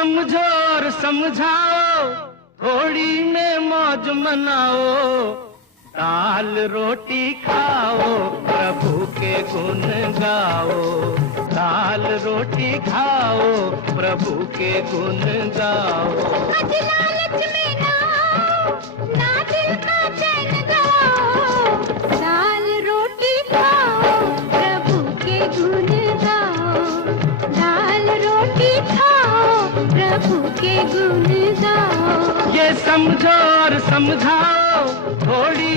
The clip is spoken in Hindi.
समझो और समझाओ, होली में मौज मनाओ, दाल रोटी खाओ, प्रभु के गुण गाओ। दाल रोटी खाओ, प्रभु के गुण गाओ। आज लालच में ना आओ, ना दिल का चैन गाओ। दाल रोटी खाओ, प्रभु के गुण गाओ। दाल रोटी खाओ, प्रभु के गुण गाओ। ये समझो और समझाओ, होली